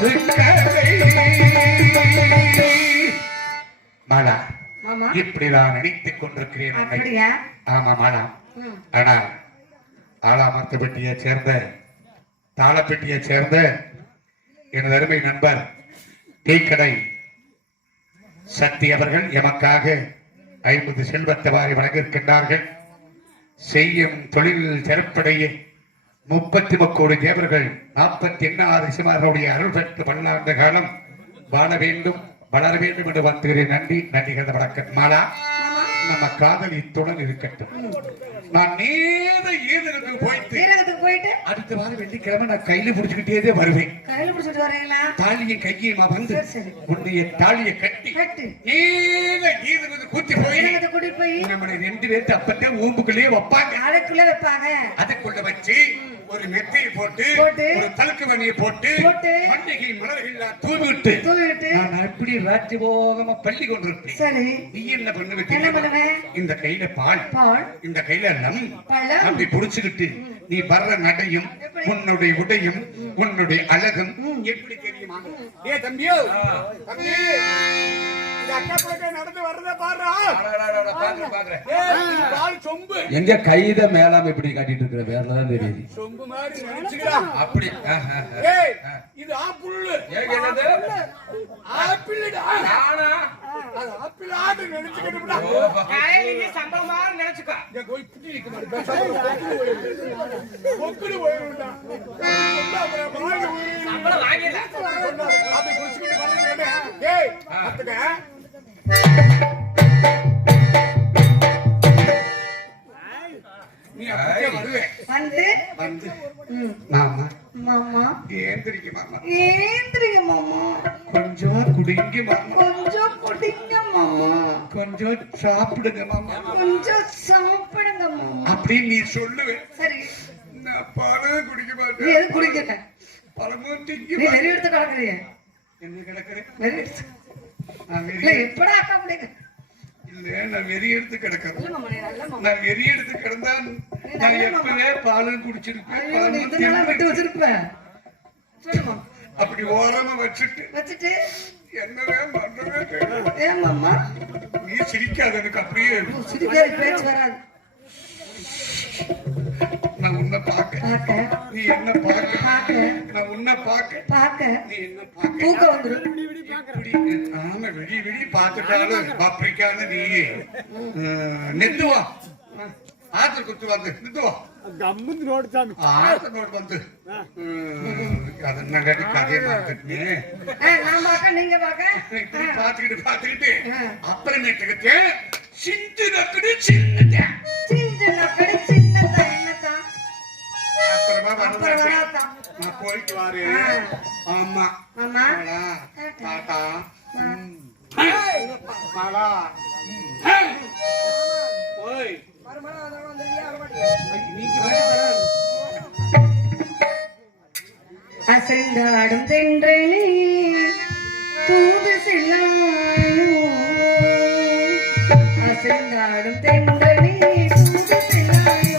புது கதை. மாலா, இப்படிதான் நினைத்துக் கொண்டிருக்கிறேன். ஆமா மாலா. ஆனால் ஆலாமரத்துப்பட்டியை சேர்ந்த தாளப்பட்டியை சேர்ந்த எனது அருமை நண்பர் டீக்கடை சக்தி அவர்கள் எமக்காக 50 செல்வத்தை வாரி வழங்கியிருக்கின்றார்கள். செய்யும் தொழில் சிறப்படைய 30 கோடி தேவர்கள் 46 சிவருடைய அருள் பெற்று பல்லாண்டு காலம் வாழ வேண்டும் வளர வேண்டும் என்று வந்துகிறேன். நன்றி நன்றிகள் வணக்கம். மாலா, நம்ம காதல் இத்துடன் இருக்கட்டும். நான் நேர ஈரகத்துக்கு போயிட்டு அடுத்த வாரம் வெள்ளிக்கிழமை நான் கையில புடிச்சுக்கிட்டே வருவேன். தாலியை கையமா வந்து உன்னைய தாலியை கட்டி நேர ஈரகத்து கூட்டி போய் நம்மளை 2 பேர்த்து அப்பத்தான் ஊம்புக்குள்ளேயே வைப்பாங்க. அதுக்குள்ள வச்சு ஒரு மெத்தையை போட்டு ஒரு தலுக்கு மணியை போட்டு மண்ணிகை மலர்கள் தூவிட்டு நான் அப்படி ராஜ்யபோகமா பள்ளி கொண்டிருப்பேன். நீ என்ன பண்ணுவ? இந்த கையில பால், இந்த கையில லம் அப்படி புடிச்சுக்கிட்டு நீ வர்ற நடையும் உன்னுடைய உடையும் உன்னுடைய அழகும் எப்படி தெரியுமா? ஏ தம்பியோ, தம்பி எங்க கைத மேலாம இப்படி காட்டிட்டு இருக்கிற பேர்லதான் தெரியுது. அப்படி இது ஆப்பிள் கொஞ்சம் குடிங்க மாமா, கொஞ்சம் சாப்பிடுங்க மாமா, கொஞ்சம் சாப்பிடுங்க மாமா அப்படின்னு நீ சொல்லுவேன். சரி, நான் பழம் குடிக்க நீ மாட்டேன். எது குடிக்கல? பழமும் திங்க நீ வெறி எடுத்து கலக்குறீங்க. என்ன கிடக்குறேன்? வெறி எடுத்து எப்படா அக்கா முடியுங்க? இல்ல, நான் வெறி எடுத்து கிடக்கிறேன். நான் வெறி எடுத்து கிடந்தா நான் எப்பவே பாலும் குடிச்சிருப்பேன், விட்டு வச்சிருப்பேன். சொல்லுமா, அப்படி ஓரமா வச்சுட்டு என்னவே பண்றவே. ஏன் மாமா நீ சிரிக்காத, எனக்கு அப்படியே சிரிக்காத பேச்சு வராது. நான் உன்னை பார்க்க, நீ என்ன பார்க்க, நான் உன்னை பார்க்க, நீ என்ன பார்க்க, தூக்கம் வந்துடும். ஆமா, விடி பார்த்துட்டாலும் பாப்பிரிக்கான்னு நீ நெத்துவா ஆத்து குத்து வந்து நித்துவா ஆத்து நோட் வந்து அதென்ன கதையை பார்த்துக்கிட்டு அப்புறமேட்டுக்கு சிந்து நக்கடி சின்னதா நான் போயிட்டு வரேன். ஆமா டாடா மாலா போய் அசைந்தாடும் தென்றலே தூது செல்லாயோ, அசைந்தாடும் தென்றலே தூது செல்லாயோ,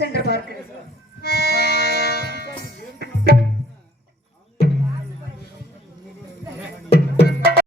சென்று பார்க்கிறேன்